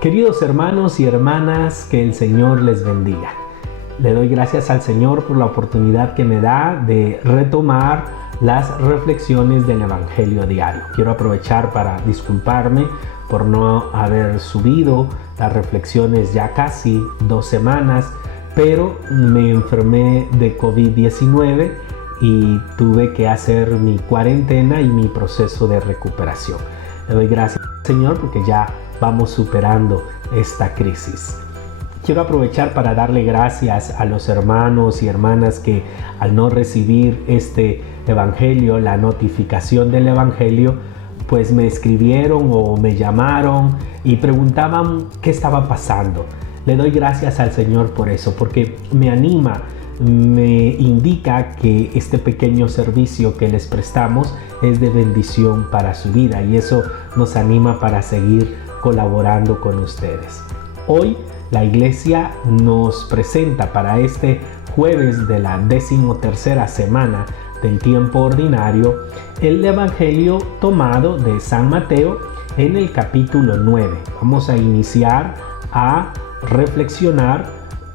Queridos hermanos y hermanas, que el Señor les bendiga. Le doy gracias al Señor por la oportunidad que me da de retomar las reflexiones del Evangelio diario. Quiero aprovechar para disculparme por no haber subido las reflexiones ya casi 2 semanas, pero me enfermé de COVID-19 y tuve que hacer mi cuarentena y mi proceso de recuperación. Le doy gracias al Señor porque ya vamos superando esta crisis. Quiero aprovechar para darle gracias a los hermanos y hermanas que al no recibir este evangelio, la notificación del evangelio, pues me escribieron o me llamaron y preguntaban qué estaba pasando. Le doy gracias al Señor por eso, porque me anima, me indica que este pequeño servicio que les prestamos es de bendición para su vida y eso nos anima para seguir colaborando con ustedes. Hoy la iglesia nos presenta para este jueves de la 13ª semana del tiempo ordinario el evangelio tomado de San Mateo en el capítulo 9. Vamos a iniciar a reflexionar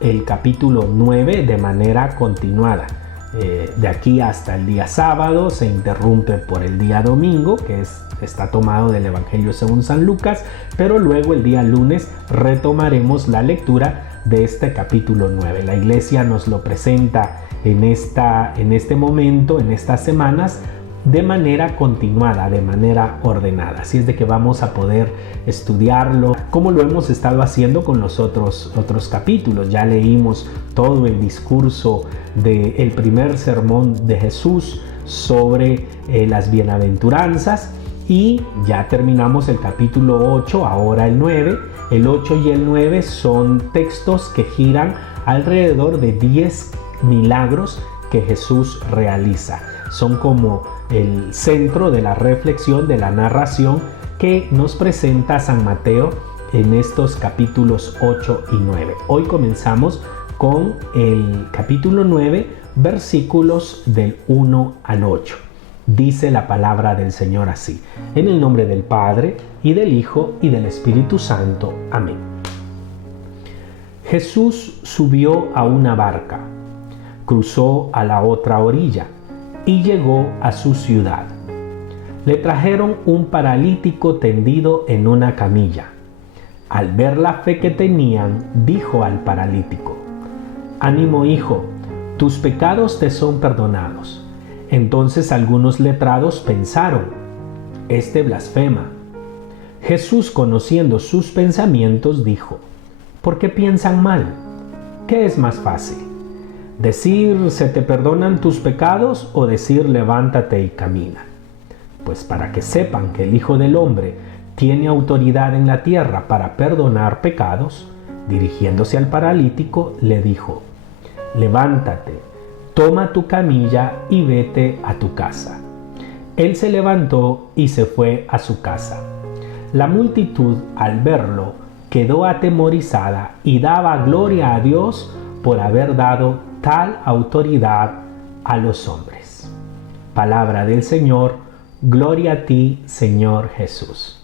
el capítulo 9 de manera continuada. De aquí hasta el día sábado se interrumpe por el día domingo, que está tomado del Evangelio según San Lucas, pero luego el día lunes retomaremos la lectura de este capítulo 9. La iglesia nos lo presenta en este momento, en estas semanas, de manera continuada, de manera ordenada. Así es de que vamos a poder estudiarlo como lo hemos estado haciendo con los otros capítulos. Ya leímos todo el discurso del primer sermón de Jesús sobre las bienaventuranzas y ya terminamos el capítulo 8, ahora el 9. El 8 y el 9 son textos que giran alrededor de 10 milagros que Jesús realiza. Son como el centro de la reflexión, de la narración que nos presenta San Mateo en estos capítulos 8 y 9. Hoy comenzamos con el capítulo 9, versículos del 1 al 8. Dice la palabra del Señor así: en el nombre del Padre, y del Hijo, y del Espíritu Santo. Amén. Jesús subió a una barca, cruzó a la otra orilla y llegó a su ciudad. Le trajeron un paralítico tendido en una camilla. Al ver la fe que tenían, dijo al paralítico: «Ánimo, hijo, tus pecados te son perdonados». Entonces algunos letrados pensaron: «Este blasfema». Jesús, conociendo sus pensamientos, dijo: «¿Por qué piensan mal? ¿Qué es más fácil? ¿Decir se te perdonan tus pecados o decir levántate y camina? Pues para que sepan que el Hijo del Hombre tiene autoridad en la tierra para perdonar pecados». Dirigiéndose al paralítico, le dijo: «Levántate, toma tu camilla y vete a tu casa». Él se levantó y se fue a su casa. La multitud, al verlo, quedó atemorizada y daba gloria a Dios por haber dado tal autoridad a los hombres. Palabra del Señor, gloria a ti, Señor Jesús.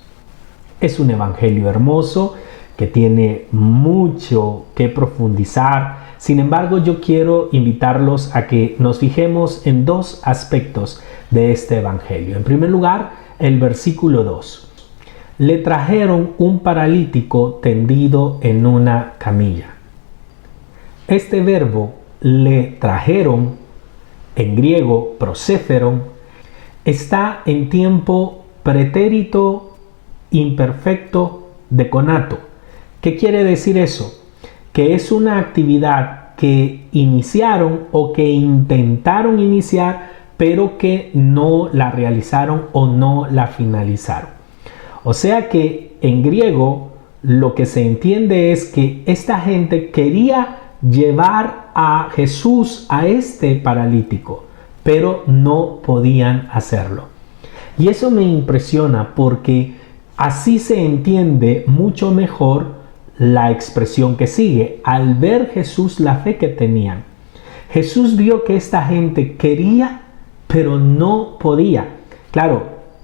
Es un evangelio hermoso que tiene mucho que profundizar. Sin embargo, yo quiero invitarlos a que nos fijemos en 2 aspectos de este evangelio. En primer lugar, el versículo 2. Le trajeron un paralítico tendido en una camilla. Este verbo le trajeron, en griego proséferon, está en tiempo pretérito imperfecto de conato. ¿Qué quiere decir eso? Que es una actividad que iniciaron o que intentaron iniciar, pero que no la realizaron o no la finalizaron. O sea que en griego lo que se entiende es que esta gente quería llevar a Jesús a este paralítico, pero no podían hacerlo. Y eso me impresiona porque así se entiende mucho mejor la expresión que sigue. Al ver Jesús la fe que tenían, Jesús vio que esta gente quería, pero no podía. Claro,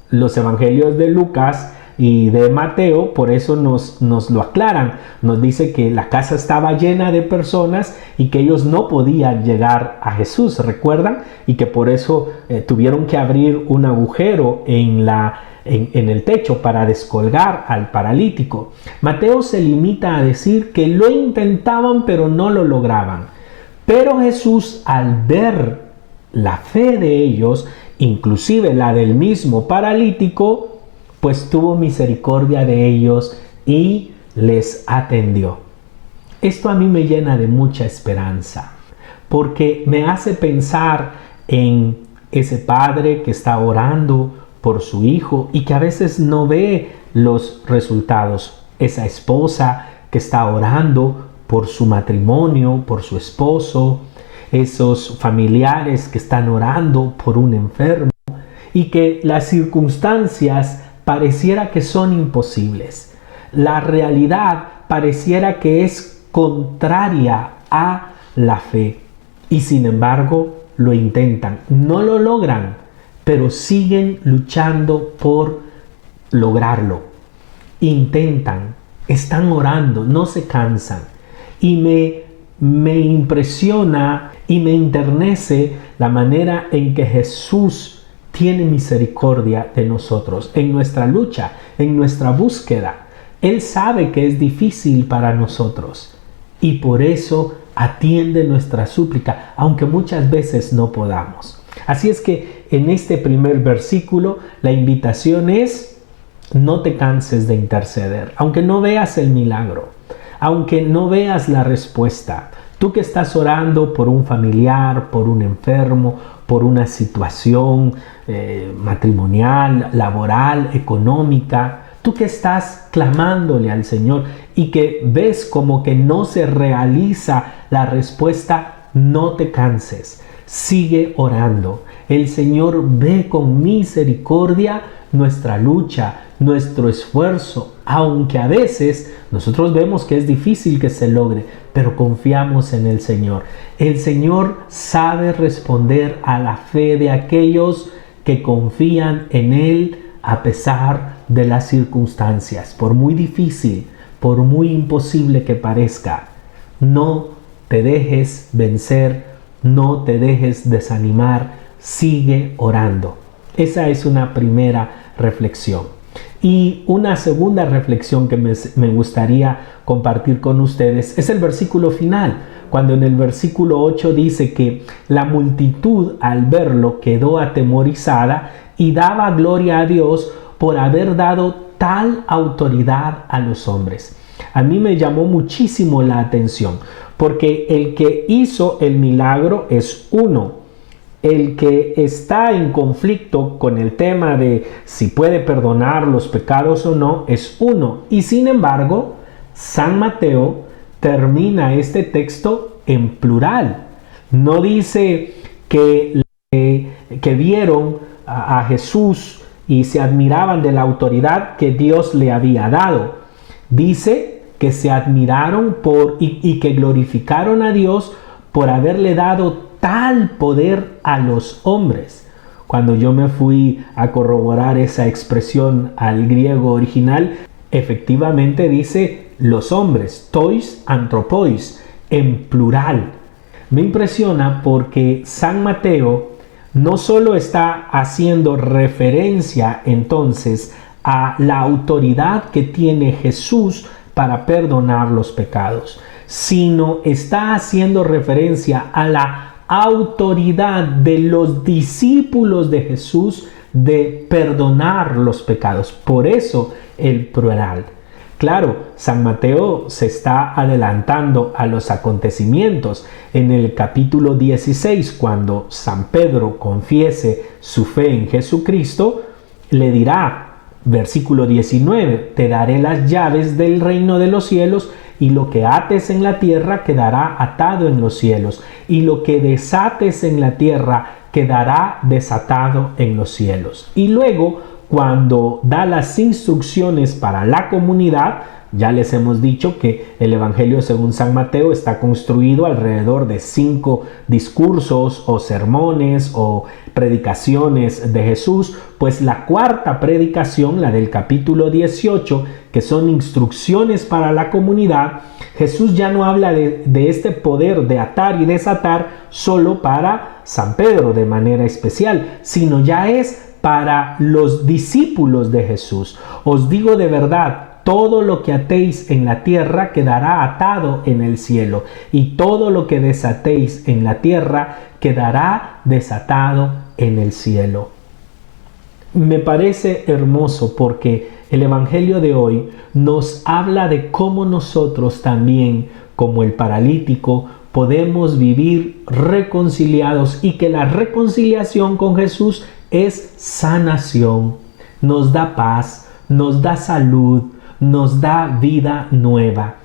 los evangelios de Lucas y de Mateo, por eso nos lo aclaran. Nos dice que la casa estaba llena de personas y que ellos no podían llegar a Jesús, ¿recuerdan? Y que por eso tuvieron que abrir un agujero en el techo para descolgar al paralítico. Mateo se limita a decir que lo intentaban pero no lo lograban. Pero Jesús, al ver la fe de ellos, inclusive la del mismo paralítico, pues tuvo misericordia de ellos y les atendió. Esto a mí me llena de mucha esperanza, porque me hace pensar en ese padre que está orando por su hijo y que a veces no ve los resultados. Esa esposa que está orando por su matrimonio, por su esposo. Esos familiares que están orando por un enfermo y que las circunstancias pareciera que son imposibles. La realidad pareciera que es contraria a la fe y sin embargo lo intentan. No lo logran, pero siguen luchando por lograrlo. Intentan, están orando, no se cansan. Y me impresiona y me enternece la manera en que Jesús tiene misericordia de nosotros en nuestra lucha, en nuestra búsqueda. Él sabe que es difícil para nosotros y por eso atiende nuestra súplica, aunque muchas veces no podamos. Así es que en este primer versículo la invitación es: no te canses de interceder, aunque no veas el milagro, aunque no veas la respuesta. Tú que estás orando por un familiar, por un enfermo, por una situación matrimonial, laboral, económica, tú que estás clamándole al Señor y que ves como que no se realiza la respuesta, no te canses, sigue orando. El Señor ve con misericordia nuestra lucha, nuestro esfuerzo, aunque a veces nosotros vemos que es difícil que se logre, pero confiamos en el Señor. El Señor sabe responder a la fe de aquellos que confían en Él a pesar de las circunstancias. Por muy difícil, por muy imposible que parezca, no te dejes vencer, no te dejes desanimar, sigue orando. Esa es una primera reflexión. Y una segunda reflexión que me gustaría compartir con ustedes es el versículo final, cuando en el versículo 8 dice que la multitud al verlo quedó atemorizada y daba gloria a Dios por haber dado tal autoridad a los hombres. A mí me llamó muchísimo la atención, porque el que hizo el milagro es uno. El que está en conflicto con el tema de si puede perdonar los pecados o no es uno. Y sin embargo, San Mateo termina este texto en plural. No dice que vieron a Jesús y se admiraban de la autoridad que Dios le había dado. Dice que se admiraron y que glorificaron a Dios por haberle dado tal poder a los hombres. Cuando yo me fui a corroborar esa expresión al griego original, efectivamente dice los hombres, tois anthropois, en plural. Me impresiona porque San Mateo no solo está haciendo referencia entonces a la autoridad que tiene Jesús para perdonar los pecados, sino está haciendo referencia a la autoridad de los discípulos de Jesús de perdonar los pecados. Por eso el plural. Claro, San Mateo se está adelantando a los acontecimientos. En el capítulo 16, cuando San Pedro confiese su fe en Jesucristo, le dirá, versículo 19, te daré las llaves del reino de los cielos, y lo que ates en la tierra quedará atado en los cielos, y lo que desates en la tierra quedará desatado en los cielos. Y luego, cuando da las instrucciones para la comunidad, Ya les hemos dicho que el Evangelio según San Mateo está construido alrededor de 5 discursos o sermones o predicaciones de Jesús, pues la cuarta predicación, la del capítulo 18, que son instrucciones para la comunidad, Jesús ya no habla de este poder de atar y desatar solo para San Pedro de manera especial, sino ya es para los discípulos de Jesús. Os digo de verdad, todo lo que atéis en la tierra quedará atado en el cielo, y todo lo que desatéis en la tierra quedará desatado en el cielo. Me parece hermoso porque el Evangelio de hoy nos habla de cómo nosotros también, como el paralítico, podemos vivir reconciliados y que la reconciliación con Jesús es sanación, nos da paz, nos da salud, nos da vida nueva.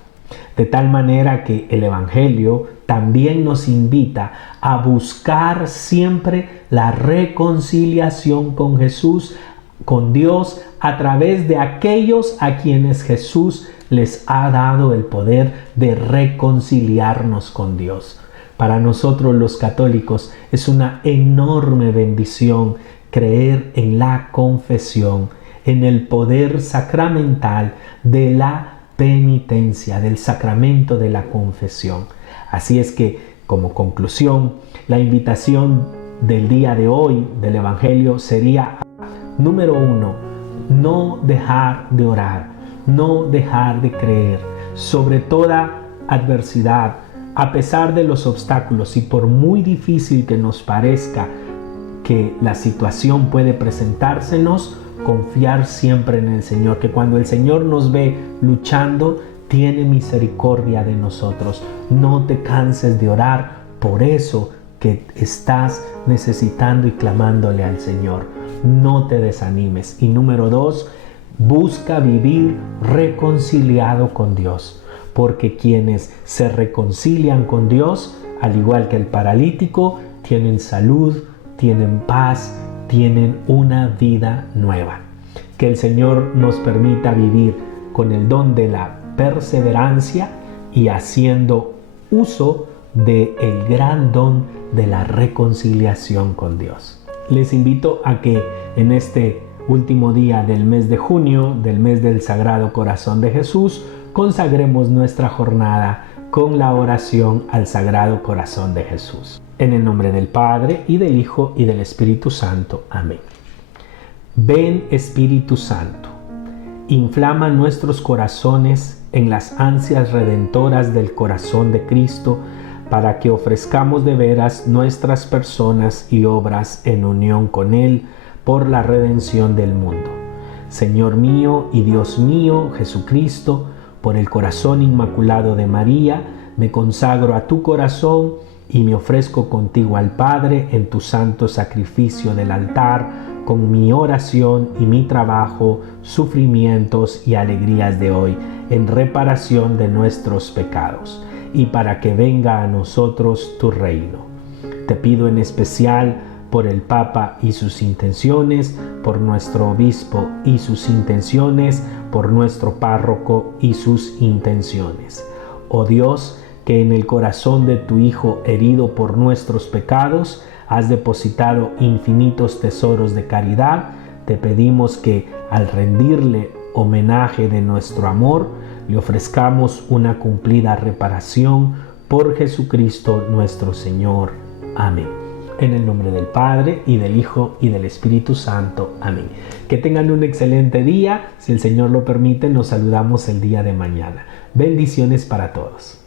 De tal manera que el Evangelio también nos invita a buscar siempre la reconciliación con Jesús, con Dios, a través de aquellos a quienes Jesús les ha dado el poder de reconciliarnos con Dios. Para nosotros los católicos es una enorme bendición creer en la confesión, en el poder sacramental de la penitencia, del sacramento de la confesión. Así es que, como conclusión, la invitación del día de hoy del Evangelio sería, número 1, no dejar de orar, no dejar de creer sobre toda adversidad, a pesar de los obstáculos, y por muy difícil que nos parezca que la situación puede presentársenos, confiar siempre en el Señor, que cuando el Señor nos ve luchando, tiene misericordia de nosotros. No te canses de orar por eso que estás necesitando y clamándole al Señor. No te desanimes. Y número 2, busca vivir reconciliado con Dios, porque quienes se reconcilian con Dios, al igual que el paralítico, tienen salud, tienen paz, tienen una vida nueva. Que el Señor nos permita vivir con el don de la perseverancia y haciendo uso del gran don de la reconciliación con Dios. Les invito a que en este último día del mes de junio, del mes del Sagrado Corazón de Jesús, consagremos nuestra jornada con la oración al Sagrado Corazón de Jesús. En el nombre del Padre, y del Hijo, y del Espíritu Santo. Amén. Ven, Espíritu Santo, inflama nuestros corazones en las ansias redentoras del corazón de Cristo, para que ofrezcamos de veras nuestras personas y obras en unión con Él por la redención del mundo. Señor mío y Dios mío, Jesucristo, por el corazón inmaculado de María, me consagro a tu corazón y me ofrezco contigo al Padre en tu santo sacrificio del altar, con mi oración y mi trabajo, sufrimientos y alegrías de hoy, en reparación de nuestros pecados, y para que venga a nosotros tu reino. Te pido en especial por el Papa y sus intenciones, por nuestro obispo y sus intenciones, por nuestro párroco y sus intenciones. Oh Dios, que en el corazón de tu Hijo herido por nuestros pecados has depositado infinitos tesoros de caridad, te pedimos que al rendirle homenaje de nuestro amor, le ofrezcamos una cumplida reparación por Jesucristo nuestro Señor. Amén. En el nombre del Padre, y del Hijo, y del Espíritu Santo. Amén. Que tengan un excelente día. Si el Señor lo permite, nos saludamos el día de mañana. Bendiciones para todos.